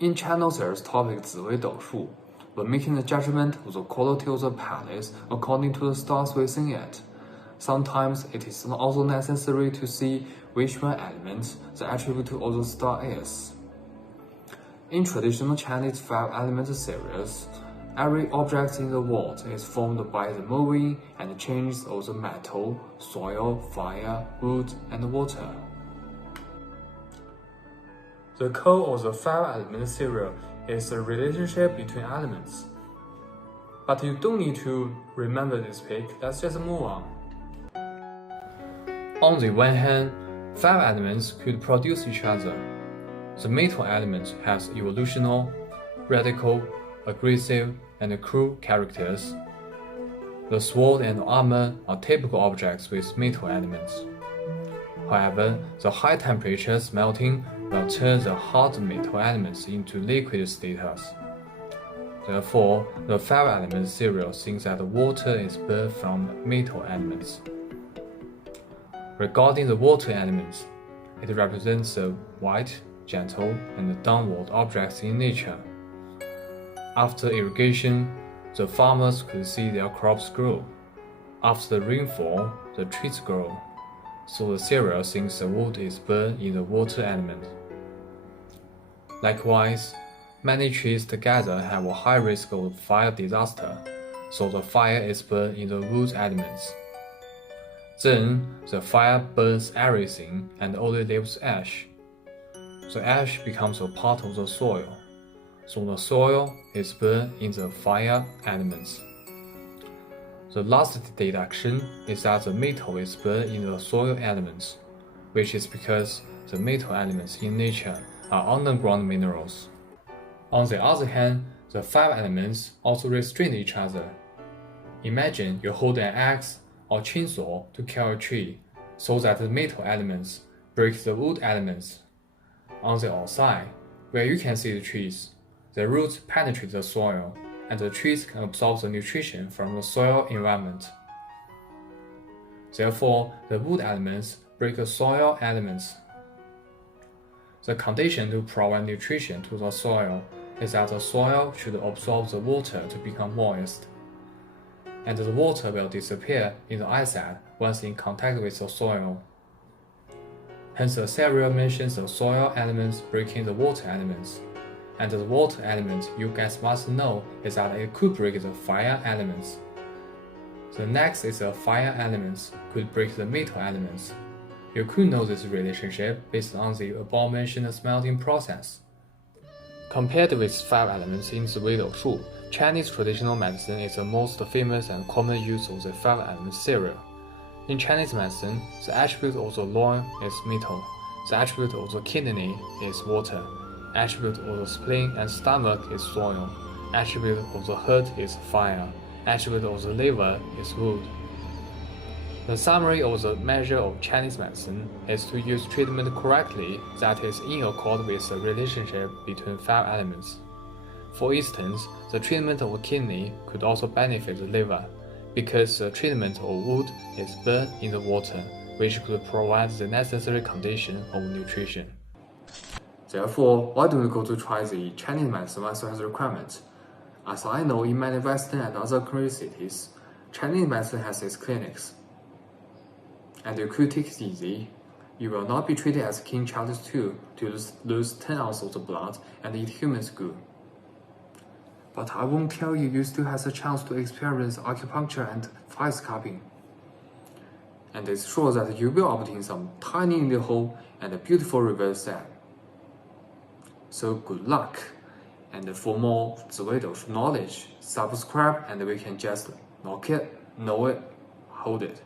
In Channel there's topic 紫微斗数, when making the judgment of the quality of the palace according to the stars within it. Sometimes it is also necessary to see which one element the attribute of the star is. In traditional Chinese five-element series, every object in the world is formed by the moving and changes of the metal, soil, fire, wood, and water. The core of the five-element serial is the relationship between elements. But you don't need to remember this peak, let's just move on. On the one hand, five elements could produce each other. The metal element has evolutional, radical, aggressive, and cruel characters. The sword and armor are typical objects with metal elements. However, the high temperatures melting will turn the hard metal elements into liquid status. Therefore, the five-element serial thinks that water is birthed from metal elements. Regarding the water elements, it represents the white, gentle, and downward objects in nature. After irrigation, the farmers could see their crops grow. After the rainfall, the trees grow. So the serial thinks the wood is birthed in the water element. Likewise, many trees together have a high risk of fire disaster, so the fire is birthed in the wood elements. Then, the fire burns everything and only leaves ash. The ash becomes a part of the soil, so the soil is burned in the fire elements. The last deduction is that the metal is burned in the soil elements, which is because the metal elements in nature are underground minerals. On the other hand, the five elements also restrain each other. Imagine you hold an axe or chainsaw to kill a tree, so that the metal elements break the wood elements. On the outside, where you can see the trees, the roots penetrate the soil, and the trees can absorb the nutrition from the soil environment. Therefore, the wood elements break the soil elements. The condition to provide nutrition to the soil is that the soil should absorb the water to become moist, and the water will disappear in the acid once in contact with the soil. Hence, the serial mentions the soil elements breaking the water elements, and the water element you guys must know is that it could break the fire elements. The next is the fire elements could break the metal elements. You could know this relationship based on the above-mentioned smelting process. Compared with five elements in ZWDS斗数, Chinese traditional medicine is the most famous and common use of the five-element serial. In Chinese medicine, the attribute of the loin is metal, the attribute of the kidney is water, attribute of the spleen and stomach is soil, attribute of the heart is fire, attribute of the liver is wood. The summary of the measure of Chinese medicine is to use treatment correctly that is in accord with the relationship between five elements. For instance, the treatment of a kidney could also benefit the liver, because the treatment of wood is burned in the water, which could provide the necessary condition of nutrition. Therefore, why do we go to try the Chinese medicine as a requirement? As I know, in many Western and other country cities, Chinese medicine has its clinics. And you could take it easy. You will not be treated as King Charles II to lose 10 ounces of the blood and eat human skull. But I won't tell you, you still have a chance to experience acupuncture and fire scalping. And it's sure that you will obtain some tiny in the hole and a beautiful reverse set. So good luck. And for more ZWDS knowledge, subscribe and we can just knock it, know it, hold it.